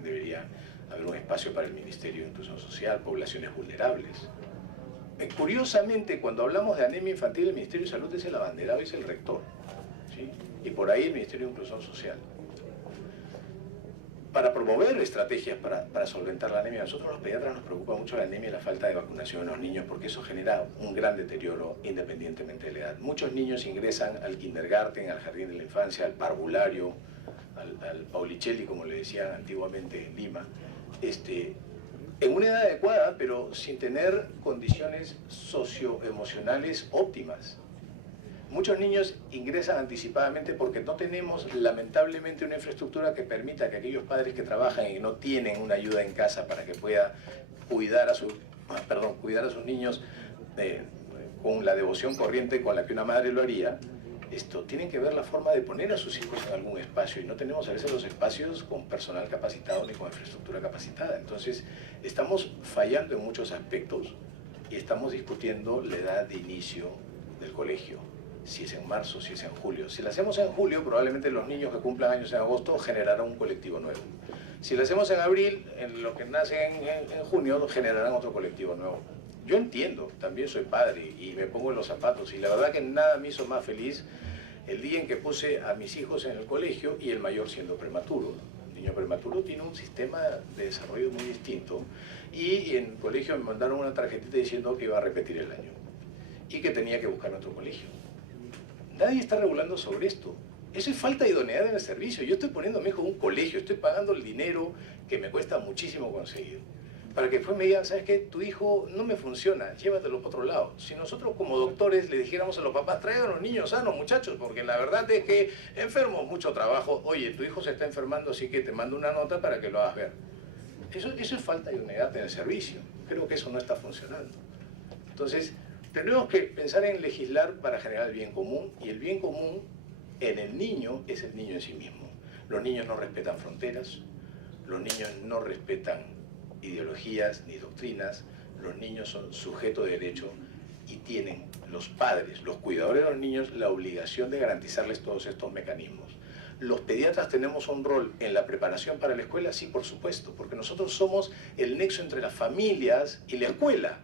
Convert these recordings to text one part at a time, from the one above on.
también debería haber un espacio para el Ministerio de Inclusión Social, poblaciones vulnerables. Curiosamente, cuando hablamos de anemia infantil, el Ministerio de Salud es el abanderado, es el rector, ¿sí? Y por ahí el Ministerio de Inclusión Social. Para promover estrategias para solventar la anemia, a nosotros los pediatras nos preocupa mucho la anemia y la falta de vacunación en los niños, porque eso genera un gran deterioro independientemente de la edad. Muchos niños ingresan al kindergarten, al jardín de la infancia, al parvulario, al Paulicelli, como le decían antiguamente en Lima, en una edad adecuada, pero sin tener condiciones socioemocionales óptimas. Muchos niños ingresan anticipadamente porque no tenemos, lamentablemente, una infraestructura que permita que aquellos padres que trabajan y no tienen una ayuda en casa para que pueda cuidar a sus niños con la devoción corriente con la que una madre lo haría, tienen que ver la forma de poner a sus hijos en algún espacio, y no tenemos a veces los espacios con personal capacitado ni con infraestructura capacitada. Entonces, estamos fallando en muchos aspectos y estamos discutiendo la edad de inicio del colegio. Si es en marzo, si es en julio. Si lo hacemos en julio, probablemente los niños que cumplan años en agosto generarán un colectivo nuevo. Si lo hacemos en abril, en los que nacen en junio, generarán otro colectivo nuevo. Yo entiendo, también soy padre y me pongo en los zapatos, y la verdad que nada me hizo más feliz el día en que puse a mis hijos en el colegio y el mayor siendo prematuro. El niño prematuro tiene un sistema de desarrollo muy distinto, y en el colegio me mandaron una tarjetita diciendo que iba a repetir el año y que tenía que buscar otro colegio. Nadie está regulando sobre esto. Eso es falta de idoneidad en el servicio. Yo estoy poniendo a mi hijo en un colegio, estoy pagando el dinero que me cuesta muchísimo conseguir, para que después me digan, ¿sabes qué? Tu hijo no me funciona, llévatelo para otro lado. Si nosotros como doctores le dijéramos a los papás, traigan a los niños sanos, muchachos, porque la verdad es que enfermos, mucho trabajo. Oye, tu hijo se está enfermando, así que te mando una nota para que lo hagas ver. Eso es falta de idoneidad en el servicio. Creo que eso no está funcionando. Entonces, tenemos que pensar en legislar para generar el bien común, y el bien común en el niño es el niño en sí mismo. Los niños no respetan fronteras, los niños no respetan ideologías ni doctrinas, los niños son sujetos de derecho y tienen los padres, los cuidadores de los niños, la obligación de garantizarles todos estos mecanismos. ¿Los pediatras tenemos un rol en la preparación para la escuela? Sí, por supuesto, porque nosotros somos el nexo entre las familias y la escuela.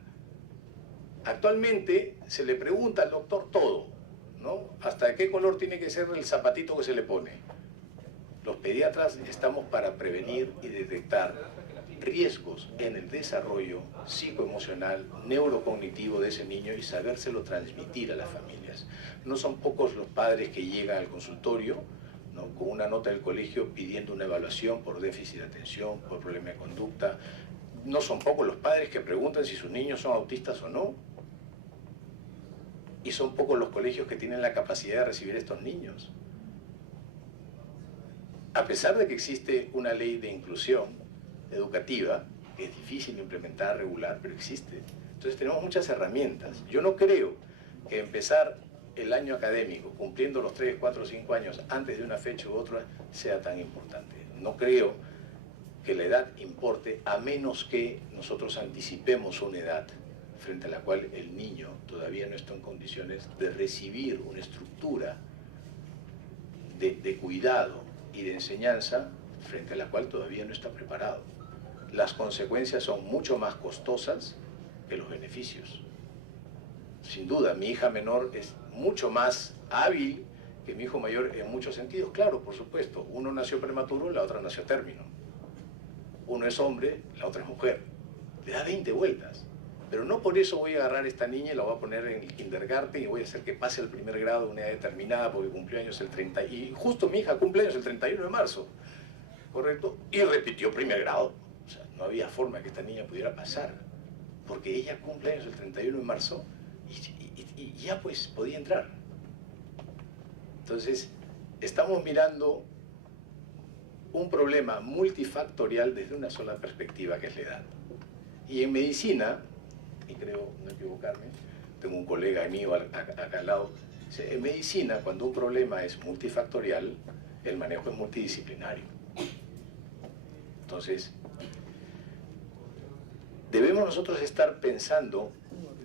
Actualmente se le pregunta al doctor todo, ¿no? Hasta de qué color tiene que ser el zapatito que se le pone. Los pediatras estamos para prevenir y detectar riesgos en el desarrollo psicoemocional, neurocognitivo de ese niño, y sabérselo transmitir a las familias. No son pocos los padres que llegan al consultorio, ¿no?, con una nota del colegio pidiendo una evaluación por déficit de atención, por problema de conducta. No son pocos los padres que preguntan si sus niños son autistas o no. Y son pocos los colegios que tienen la capacidad de recibir a estos niños. A pesar de que existe una ley de inclusión educativa, que es difícil de implementar, regular, pero existe. Entonces tenemos muchas herramientas. Yo no creo que empezar el año académico cumpliendo los 3, 4, 5 años antes de una fecha u otra sea tan importante. No creo que la edad importe, a menos que nosotros anticipemos una edad frente a la cual el niño todavía no está en condiciones de recibir una estructura de cuidado y de enseñanza frente a la cual todavía no está preparado. Las consecuencias son mucho más costosas que los beneficios. Sin duda, mi hija menor es mucho más hábil que mi hijo mayor en muchos sentidos. Claro, por supuesto, uno nació prematuro, la otra nació a término. Uno es hombre, la otra es mujer. Le da 20 vueltas. Pero no por eso voy a agarrar a esta niña y la voy a poner en el kindergarten y voy a hacer que pase al primer grado de una edad determinada porque cumplió años el 30. Y justo mi hija cumple años el 31 de marzo, ¿correcto? Y repitió primer grado. O sea, no había forma que esta niña pudiera pasar, porque ella cumple años el 31 de marzo y ya pues podía entrar. Entonces, estamos mirando un problema multifactorial desde una sola perspectiva, que es la edad. Y en medicina, y creo no equivocarme, tengo un colega mío acá al lado, en medicina, cuando un problema es multifactorial, el manejo es multidisciplinario. Entonces, debemos nosotros estar pensando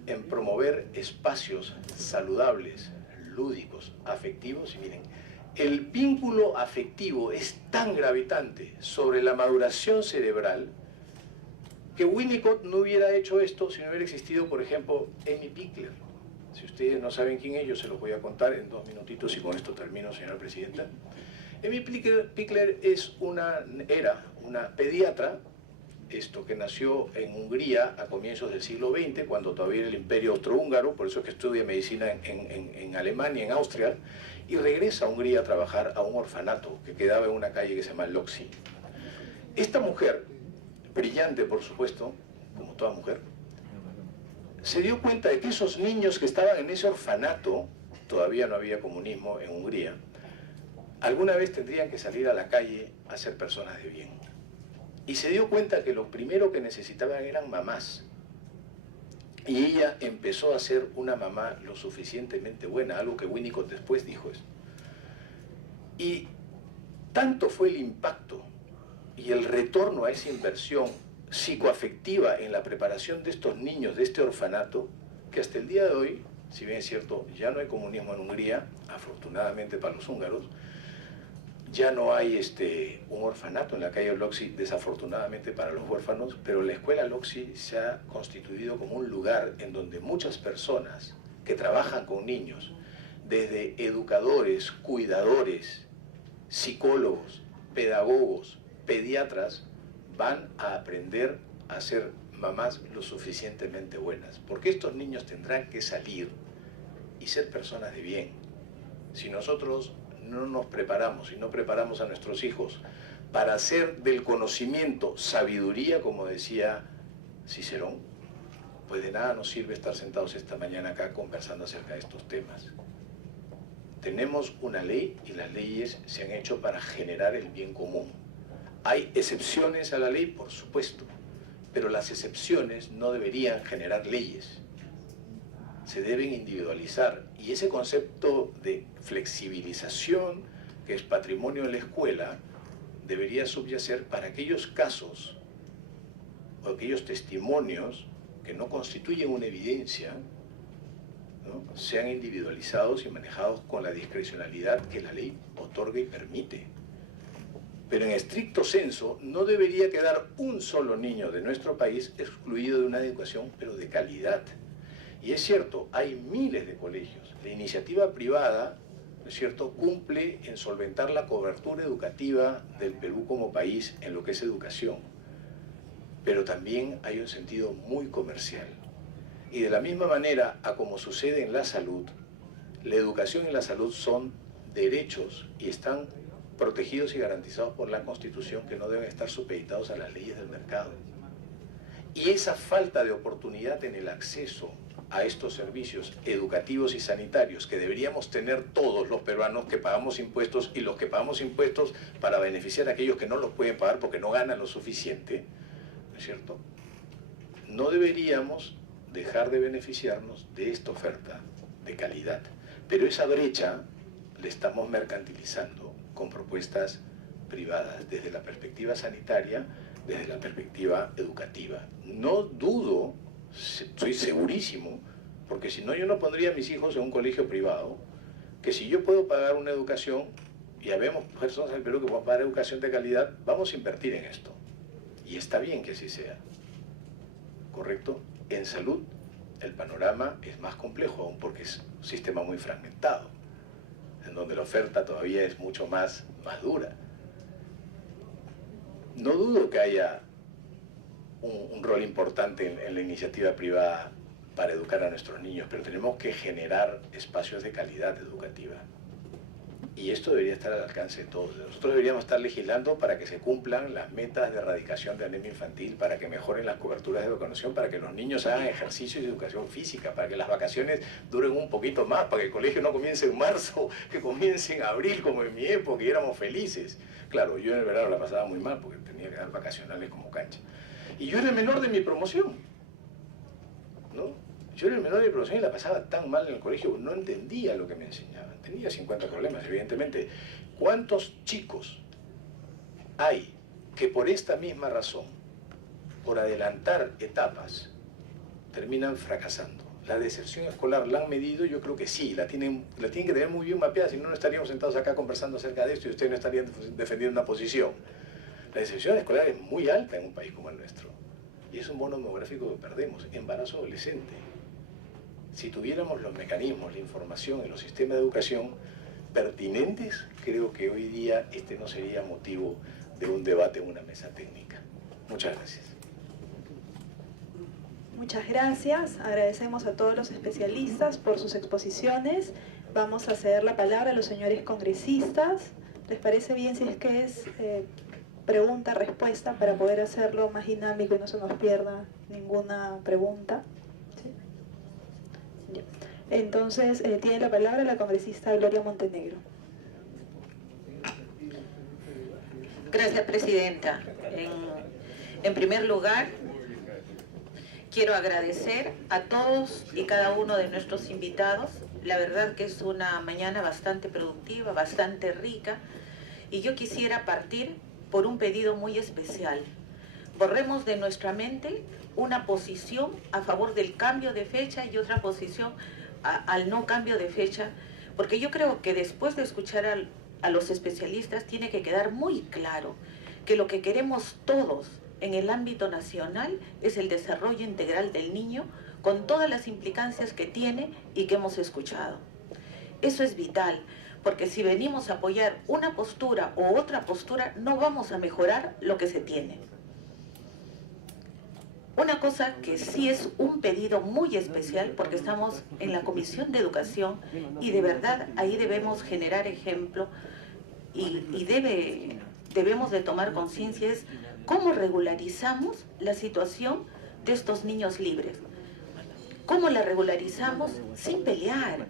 en promover espacios saludables, lúdicos, afectivos, y miren, El vínculo afectivo es tan gravitante sobre la maduración cerebral que Winnicott no hubiera hecho esto si no hubiera existido, por ejemplo, Emmy Pickler. Si ustedes no saben quién es, yo se los voy a contar en 2 minutitos y con esto termino, señora presidenta. Emmy Pickler era una pediatra que nació en Hungría a comienzos del siglo XX, cuando todavía era el imperio austrohúngaro, por eso es que estudia medicina en Alemania, en Austria, y regresa a Hungría a trabajar a un orfanato que quedaba en una calle que se llama Lóczy. Esta mujer, brillante por supuesto, como toda mujer, se dio cuenta de que esos niños que estaban en ese orfanato, todavía no había comunismo en Hungría, alguna vez tendrían que salir a la calle a ser personas de bien. Y se dio cuenta que lo primero que necesitaban eran mamás. Y ella empezó a ser una mamá lo suficientemente buena, algo que Winnicott después dijo eso. Y tanto fue el impacto y el retorno a esa inversión psicoafectiva en la preparación de estos niños de este orfanato, que hasta el día de hoy, si bien es cierto, ya no hay comunismo en Hungría, afortunadamente para los húngaros, ya no hay un orfanato en la calle Lóczy, desafortunadamente para los huérfanos, pero la escuela Lóczy se ha constituido como un lugar en donde muchas personas que trabajan con niños, desde educadores, cuidadores, psicólogos, pedagogos, pediatras, van a aprender a ser mamás lo suficientemente buenas. Porque estos niños tendrán que salir y ser personas de bien. Si nosotros no nos preparamos y no preparamos a nuestros hijos para hacer del conocimiento sabiduría, como decía Cicerón, pues de nada nos sirve estar sentados esta mañana acá conversando acerca de estos temas. Tenemos una ley y las leyes se han hecho para generar el bien común. Hay excepciones a la ley, por supuesto, pero las excepciones no deberían generar leyes. Se deben individualizar, y ese concepto de flexibilización, que es patrimonio de la escuela, debería subyacer para aquellos casos o aquellos testimonios que no constituyen una evidencia, ¿no?, sean individualizados y manejados con la discrecionalidad que la ley otorga y permite. Pero en estricto senso no debería quedar un solo niño de nuestro país excluido de una educación, pero de calidad. Y es cierto, hay miles de colegios. La iniciativa privada, ¿no es cierto?, cumple en solventar la cobertura educativa del Perú como país en lo que es educación. Pero también hay un sentido muy comercial. Y de la misma manera, a como sucede en la salud, la educación y la salud son derechos y están protegidos y garantizados por la Constitución, que no deben estar supeditados a las leyes del mercado. Y esa falta de oportunidad en el acceso a estos servicios educativos y sanitarios que deberíamos tener todos los peruanos que pagamos impuestos, y los que pagamos impuestos para beneficiar a aquellos que no los pueden pagar porque no ganan lo suficiente, ¿no es cierto? No deberíamos dejar de beneficiarnos de esta oferta de calidad. Pero esa brecha la estamos mercantilizando con propuestas privadas desde la perspectiva sanitaria, desde la perspectiva educativa. No dudo, estoy segurísimo, porque si no yo no pondría a mis hijos en un colegio privado, que si yo puedo pagar una educación, y habemos personas en el Perú que pueden pagar educación de calidad, vamos a invertir en esto. Y está bien que así sea. ¿Correcto? En salud el panorama es más complejo aún, porque es un sistema muy fragmentado, en donde la oferta todavía es mucho más dura. No dudo que haya un rol importante en la iniciativa privada para educar a nuestros niños, pero tenemos que generar espacios de calidad educativa. Y esto debería estar al alcance de todos. Nosotros deberíamos estar legislando para que se cumplan las metas de erradicación de anemia infantil, para que mejoren las coberturas de vacunación, para que los niños hagan ejercicio y educación física, para que las vacaciones duren un poquito más, para que el colegio no comience en marzo, que comience en abril, como en mi época, y éramos felices. Claro, yo en el verano la pasaba muy mal, porque tenía que dar vacacionales como cancha. Y yo era el menor de mi promoción, ¿no? Yo era el menor de mi promoción y la pasaba tan mal en el colegio, no entendía lo que me enseñaban. Tenía 50 problemas, evidentemente. ¿Cuántos chicos hay que por esta misma razón, por adelantar etapas, terminan fracasando? La deserción escolar, ¿la han medido? Yo creo que sí, la tienen que tener muy bien mapeada, si no, no estaríamos sentados acá conversando acerca de esto y ustedes no estarían defendiendo una posición. La deserción escolar es muy alta en un país como el nuestro. Y es un bono demográfico que perdemos, embarazo adolescente. Si tuviéramos los mecanismos, la información y los sistemas de educación pertinentes, creo que hoy día este no sería motivo de un debate en una mesa técnica. Muchas gracias. Muchas gracias. Agradecemos a todos los especialistas por sus exposiciones. Vamos a ceder la palabra a los señores congresistas. ¿Les parece bien si es que es pregunta-respuesta para poder hacerlo más dinámico y no se nos pierda ninguna pregunta? ¿Sí? Entonces, tiene la palabra la congresista Gloria Montenegro. Gracias, Presidenta. En primer lugar, quiero agradecer a todos y cada uno de nuestros invitados. La verdad que es una mañana bastante productiva, bastante rica, y yo quisiera partir por un pedido muy especial. Borremos de nuestra mente una posición a favor del cambio de fecha y otra posición al no cambio de fecha, porque yo creo que después de escuchar a los especialistas tiene que quedar muy claro que lo que queremos todos en el ámbito nacional es el desarrollo integral del niño con todas las implicancias que tiene y que hemos escuchado. Eso es vital, porque si venimos a apoyar una postura u otra postura, no vamos a mejorar lo que se tiene. Una cosa que sí es un pedido muy especial, porque estamos en la Comisión de Educación y de verdad ahí debemos generar ejemplo y debemos de tomar conciencia, es cómo regularizamos la situación de estos niños libres. ¿Cómo la regularizamos? Sin pelear,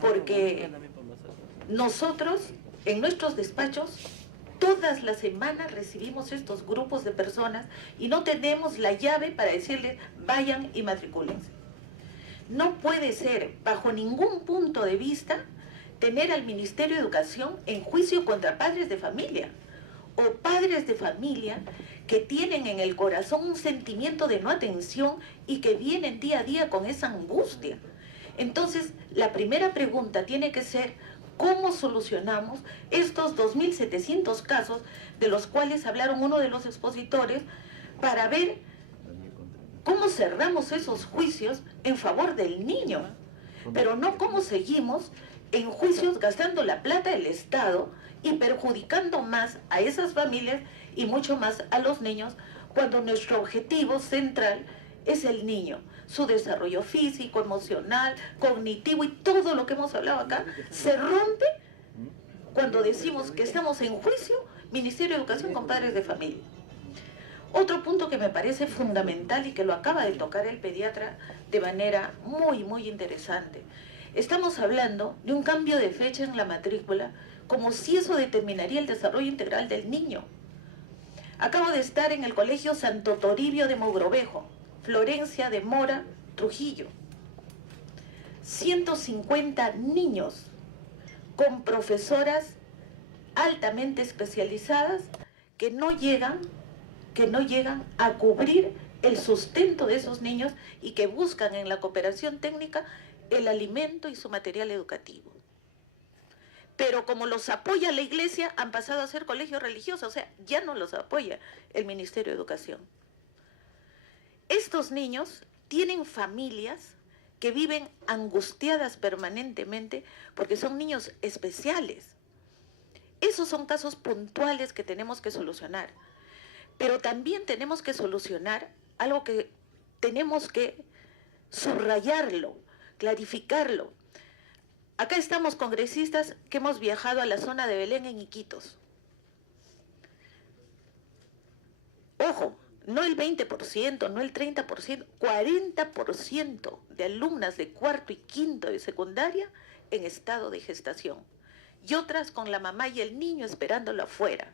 porque nosotros en nuestros despachos todas las semanas recibimos estos grupos de personas y no tenemos la llave para decirles vayan y matricúlense. No puede ser, bajo ningún punto de vista, tener al Ministerio de Educación en juicio contra padres de familia o padres de familia que tienen en el corazón un sentimiento de no atención y que vienen día a día con esa angustia. Entonces, la primera pregunta tiene que ser ¿cómo solucionamos estos 2.700 casos de los cuales hablaron uno de los expositores para ver cómo cerramos esos juicios en favor del niño? Pero no cómo seguimos en juicios gastando la plata del Estado y perjudicando más a esas familias y mucho más a los niños cuando nuestro objetivo central es el niño, su desarrollo físico, emocional, cognitivo y todo lo que hemos hablado acá se rompe cuando decimos que estamos en juicio Ministerio de Educación con padres de familia. Otro punto que me parece fundamental y que lo acaba de tocar el pediatra de manera muy interesante. Estamos hablando de un cambio de fecha en la matrícula como si eso determinaría el desarrollo integral del niño. Acabo de estar en el Colegio Santo Toribio de Mogrovejo, Florencia de Mora, Trujillo. 150 niños con profesoras altamente especializadas que no llegan a cubrir el sustento de esos niños y que buscan en la cooperación técnica el alimento y su material educativo. Pero como los apoya la Iglesia, han pasado a ser colegios religiosos, o sea, ya no los apoya el Ministerio de Educación. Estos niños tienen familias que viven angustiadas permanentemente porque son niños especiales. Esos son casos puntuales que tenemos que solucionar. Pero también tenemos que solucionar algo que tenemos que subrayarlo, clarificarlo. Acá estamos congresistas que hemos viajado a la zona de Belén en Iquitos. Ojo, no el 20%, no el 30%, 40% de alumnas de cuarto y quinto de secundaria en estado de gestación. Y otras con la mamá y el niño esperándolo afuera.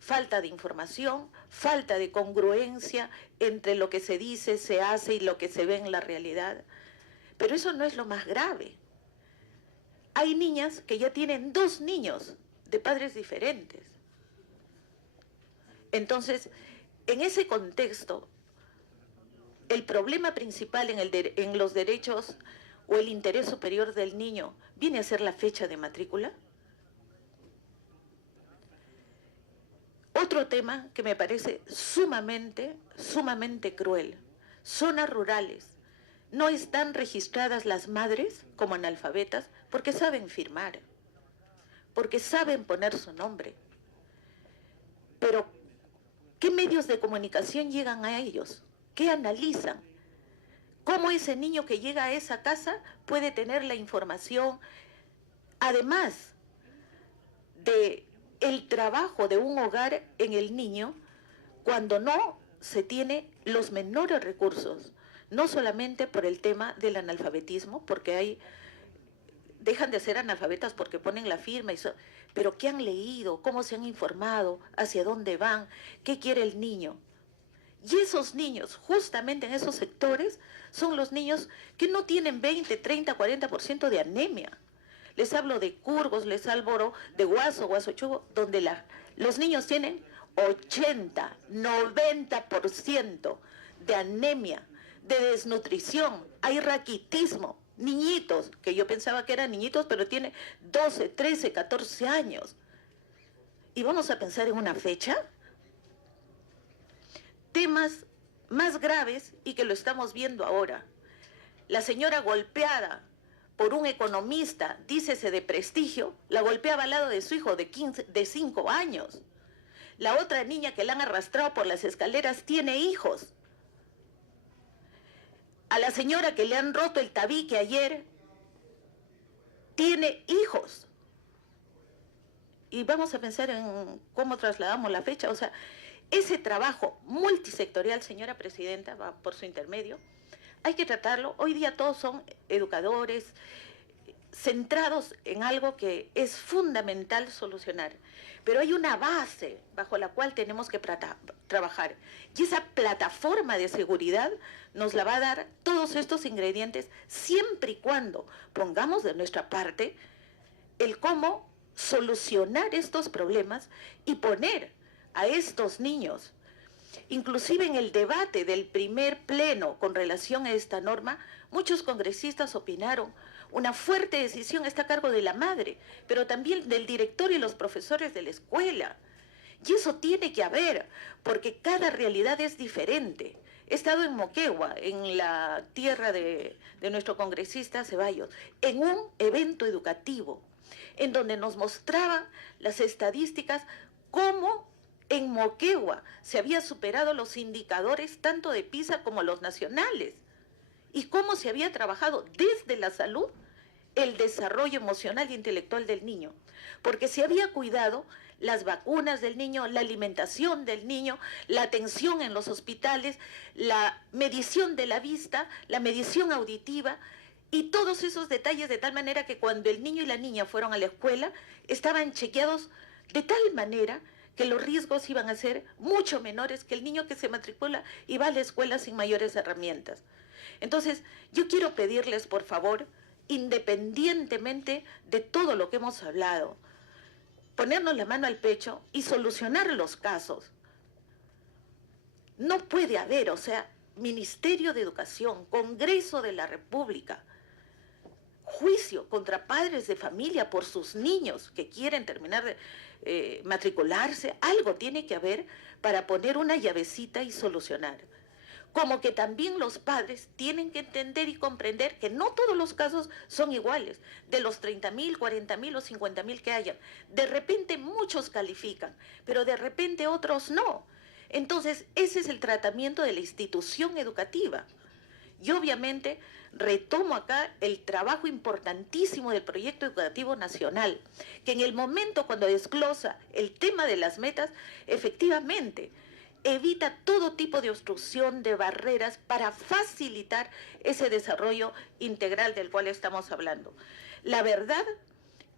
Falta de información, falta de congruencia entre lo que se dice, se hace y lo que se ve en la realidad. Pero eso no es lo más grave. Hay niñas que ya tienen 2 niños de padres diferentes. Entonces, en ese contexto, el problema principal en los derechos o el interés superior del niño viene a ser la fecha de matrícula? Otro tema que me parece sumamente cruel. Zonas rurales. No están registradas las madres como analfabetas porque saben firmar, porque saben poner su nombre. Pero, ¿qué medios de comunicación llegan a ellos? ¿Qué analizan? ¿Cómo ese niño que llega a esa casa puede tener la información, además de el trabajo de un hogar en el niño, cuando no se tiene los menores recursos? No solamente por el tema del analfabetismo, porque dejan de ser analfabetas porque ponen la firma, pero ¿qué han leído? ¿Cómo se han informado? ¿Hacia dónde van? ¿Qué quiere el niño? Y esos niños, justamente en esos sectores, son los niños que no tienen 20, 30, 40% de anemia. Les hablo de Curgos, les hablo de Guasuchugo, donde los niños tienen 80, 90% de anemia, de desnutrición, hay raquitismo. Niñitos, que yo pensaba que eran niñitos, pero tienen 12, 13, 14 años. ¿Y vamos a pensar en una fecha? Temas más graves y que lo estamos viendo ahora. La señora golpeada por un economista, dícese de prestigio, la golpeaba al lado de su hijo de 5 años. La otra niña que la han arrastrado por las escaleras tiene hijos. A la señora que le han roto el tabique ayer tiene hijos. Y vamos a pensar en cómo trasladamos la fecha. O sea, ese trabajo multisectorial, señora presidenta, va por su intermedio, hay que tratarlo. Hoy día todos son educadores centrados en algo que es fundamental solucionar. Pero hay una base bajo la cual tenemos que trabajar. Y esa plataforma de seguridad nos la va a dar todos estos ingredientes, siempre y cuando pongamos de nuestra parte el cómo solucionar estos problemas y poner a estos niños. Inclusive en el debate del primer pleno con relación a esta norma, muchos congresistas opinaron: una fuerte decisión está a cargo de la madre, pero también del director y los profesores de la escuela. Y eso tiene que haber, porque cada realidad es diferente. He estado en Moquegua, en la tierra de nuestro congresista Ceballos, en un evento educativo, en donde nos mostraban las estadísticas, cómo en Moquegua se había superado los indicadores tanto de PISA como los nacionales, y cómo se había trabajado desde la salud el desarrollo emocional e intelectual del niño, porque se había cuidado las vacunas del niño, la alimentación del niño, la atención en los hospitales, la medición de la vista, la medición auditiva, y todos esos detalles, de tal manera que cuando el niño y la niña fueron a la escuela, estaban chequeados de tal manera que los riesgos iban a ser mucho menores que el niño que se matricula y va a la escuela sin mayores herramientas. Entonces, yo quiero pedirles, por favor, independientemente de todo lo que hemos hablado, ponernos la mano al pecho y solucionar los casos. No puede haber, o sea, Ministerio de Educación, Congreso de la República, juicio contra padres de familia por sus niños que quieren terminar de matricularse. Algo tiene que haber para poner una llavecita y solucionar. Como que también los padres tienen que entender y comprender que no todos los casos son iguales. De los 30.000, 40.000 o 50.000 que hayan, de repente muchos califican, pero de repente otros no. Entonces, ese es el tratamiento de la institución educativa. Y obviamente retomo acá el trabajo importantísimo del proyecto educativo nacional, que en el momento cuando desglosa el tema de las metas, efectivamente evita todo tipo de obstrucción, de barreras, para facilitar ese desarrollo integral del cual estamos hablando. La verdad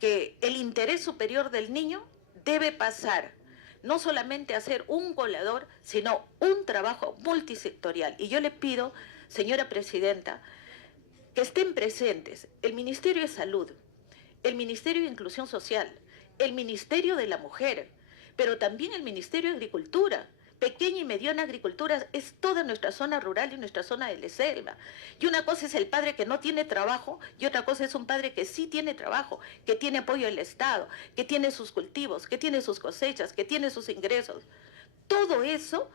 que el interés superior del niño debe pasar no solamente a ser un colador, sino un trabajo multisectorial. Y yo le pido, señora presidenta, que estén presentes el Ministerio de Salud, el Ministerio de Inclusión Social, el Ministerio de la Mujer, pero también el Ministerio de Agricultura, pequeña y mediana agricultura es toda nuestra zona rural y nuestra zona de la selva. Y una cosa es el padre que no tiene trabajo y otra cosa es un padre que sí tiene trabajo, que tiene apoyo del Estado, que tiene sus cultivos, que tiene sus cosechas, que tiene sus ingresos. Todo eso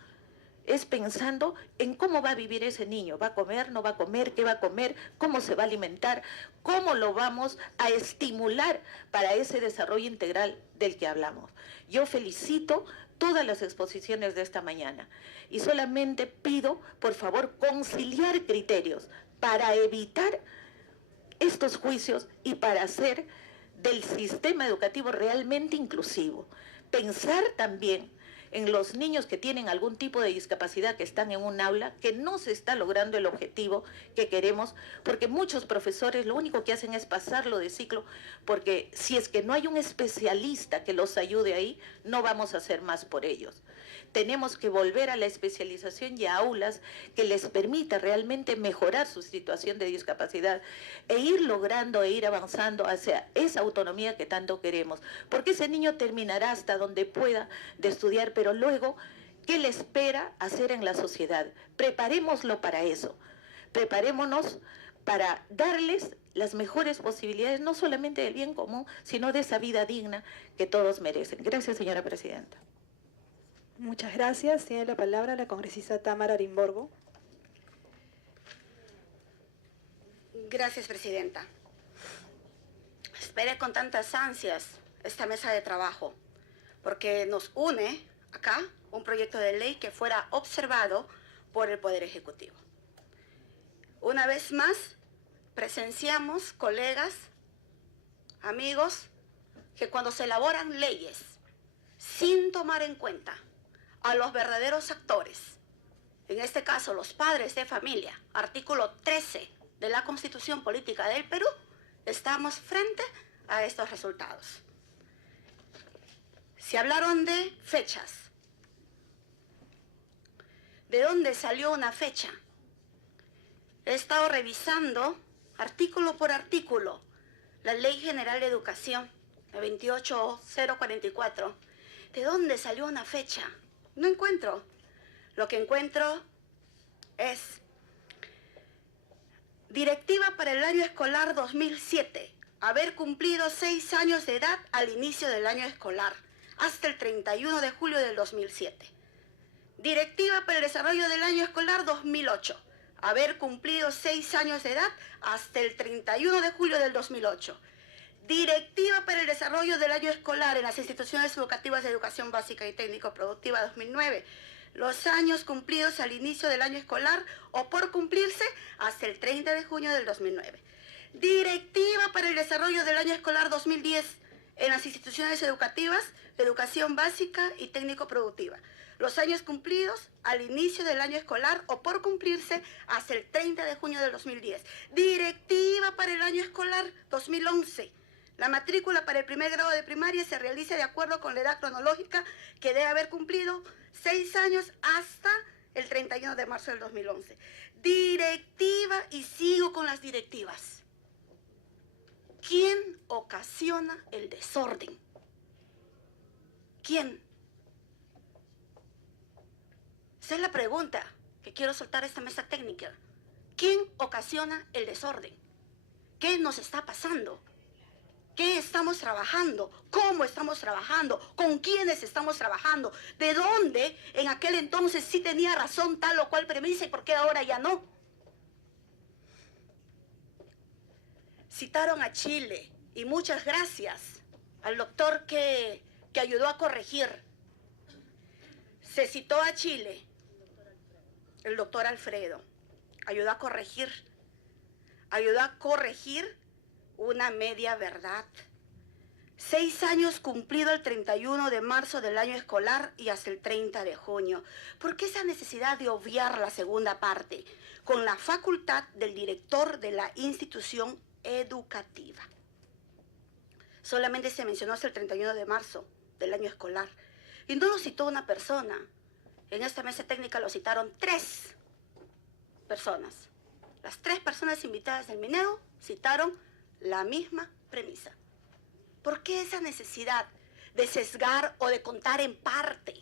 es pensando en cómo va a vivir ese niño. ¿Va a comer? ¿No va a comer? ¿Qué va a comer? ¿Cómo se va a alimentar? ¿Cómo lo vamos a estimular para ese desarrollo integral del que hablamos? Yo felicito todas las exposiciones de esta mañana y solamente pido, por favor, conciliar criterios para evitar estos juicios y para hacer del sistema educativo realmente inclusivo. Pensar también en los niños que tienen algún tipo de discapacidad que están en un aula, que no se está logrando el objetivo que queremos, porque muchos profesores lo único que hacen es pasarlo de ciclo, porque si es que no hay un especialista que los ayude ahí, no vamos a hacer más por ellos. Tenemos que volver a la especialización y a aulas que les permita realmente mejorar su situación de discapacidad e ir logrando e ir avanzando hacia esa autonomía que tanto queremos, porque ese niño terminará hasta donde pueda de estudiar, pero luego, ¿qué le espera hacer en la sociedad? Preparémoslo para eso, preparémonos para darles las mejores posibilidades, no solamente del bien común, sino de esa vida digna que todos merecen. Gracias, señora presidenta. Muchas gracias. Tiene la palabra la congresista Tamara Arimborgo. Gracias, presidenta. Esperé con tantas ansias esta mesa de trabajo, porque nos une acá un proyecto de ley que fuera observado por el Poder Ejecutivo. Una vez más, presenciamos, colegas, amigos, que cuando se elaboran leyes sin tomar en cuenta a los verdaderos actores, en este caso los padres de familia, artículo 13 de la Constitución Política del Perú, estamos frente a estos resultados. Se hablaron de fechas. ¿De dónde salió una fecha? He estado revisando artículo por artículo la Ley General de Educación, la 28044. ¿De dónde salió una fecha? No encuentro. Lo que encuentro es Directiva para el año escolar 2007. Haber cumplido 6 años de edad al inicio del año escolar, hasta el 31 de julio del 2007. Directiva para el desarrollo del año escolar 2008. Haber cumplido 6 años de edad hasta el 31 de julio del 2008. Directiva para el desarrollo del año escolar en las instituciones educativas de educación básica y técnico-productiva 2009. Los años cumplidos al inicio del año escolar o por cumplirse hasta el 30 de junio del 2009. Directiva para el desarrollo del año escolar 2010 en las instituciones educativas de educación básica y técnico-productiva. Los años cumplidos al inicio del año escolar o por cumplirse hasta el 30 de junio del 2010. Directiva para el año escolar 2011. La matrícula para el primer grado de primaria se realiza de acuerdo con la edad cronológica que debe haber cumplido 6 años hasta el 31 de marzo del 2011. Directiva, y sigo con las directivas. ¿Quién ocasiona el desorden? ¿Quién? Esa es la pregunta que quiero soltar a esta mesa técnica. ¿Quién ocasiona el desorden? ¿Qué nos está pasando? ¿Qué estamos trabajando? ¿Cómo estamos trabajando? ¿Con quiénes estamos trabajando? ¿De dónde en aquel entonces sí tenía razón tal o cual premisa y por qué ahora ya no? Citaron a Chile y muchas gracias al doctor que ayudó a corregir. Se citó a Chile, el doctor Alfredo, ayudó a corregir una media verdad. 6 años cumplido el 31 de marzo del año escolar y hasta el 30 de junio. ¿Por qué esa necesidad de obviar la segunda parte? Con la facultad del director de la institución educativa. Solamente se mencionó hasta el 31 de marzo del año escolar. Y no lo citó una persona. En esta mesa técnica lo citaron 3 personas. Las 3 personas invitadas del Minedu citaron la misma premisa. ¿Por qué esa necesidad de sesgar o de contar en parte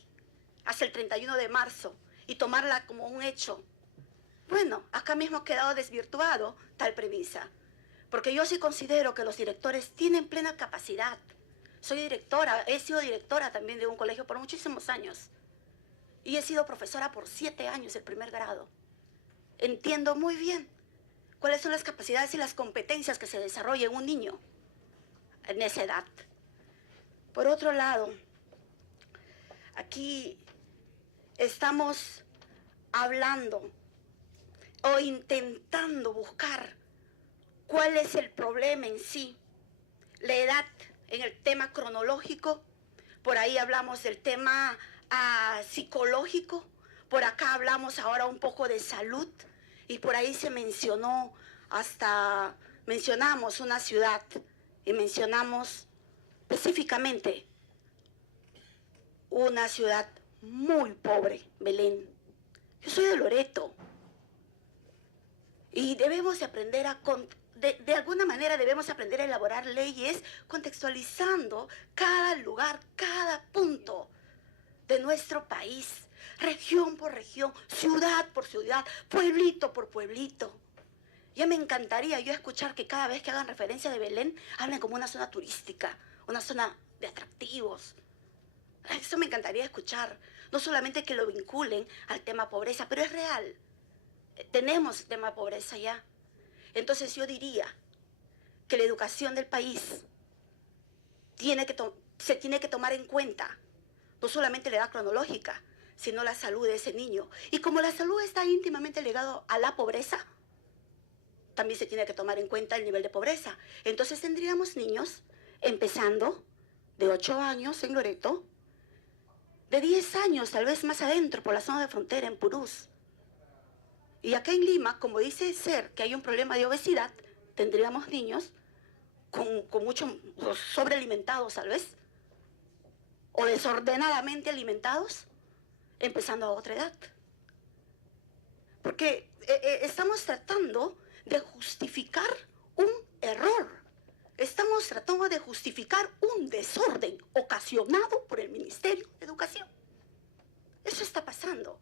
hasta el 31 de marzo y tomarla como un hecho. Bueno, acá mismo ha quedado desvirtuado tal premisa, porque yo sí considero que los directores tienen plena capacidad. Soy directora, he sido directora también de un colegio por muchísimos años y he sido profesora por 7 años, el primer grado. Entiendo muy bien cuáles son las capacidades y las competencias que se desarrolla en un niño en esa edad. Por otro lado, aquí estamos hablando o intentando buscar cuál es el problema en sí. La edad en el tema cronológico, por ahí hablamos del tema psicológico, por acá hablamos ahora un poco de salud y por ahí se mencionó, mencionamos una ciudad y mencionamos específicamente una ciudad muy pobre, Belén. Yo soy de Loreto y debemos de aprender de alguna manera debemos aprender a elaborar leyes contextualizando cada lugar, cada punto de nuestro país, región por región, ciudad por ciudad, pueblito por pueblito. Ya me encantaría yo escuchar que cada vez que hagan referencia de Belén, hablen como una zona turística, una zona de atractivos. Eso me encantaría escuchar. No solamente que lo vinculen al tema pobreza, pero es real. Tenemos tema pobreza ya. Entonces yo diría que la educación del país se tiene que tomar en cuenta no solamente la edad cronológica, sino la salud de ese niño. Y como la salud está íntimamente ligada a la pobreza, también se tiene que tomar en cuenta el nivel de pobreza. Entonces tendríamos niños empezando de 8 años en Loreto, de 10 años tal vez más adentro por la zona de frontera en Purús. Y acá en Lima, como dice Ser que hay un problema de obesidad, tendríamos niños con mucho sobrealimentados tal vez, o desordenadamente alimentados, empezando a otra edad. Porque estamos tratando de justificar un error. Estamos tratando de justificar un desorden ocasionado por el Ministerio de Educación. Eso está pasando.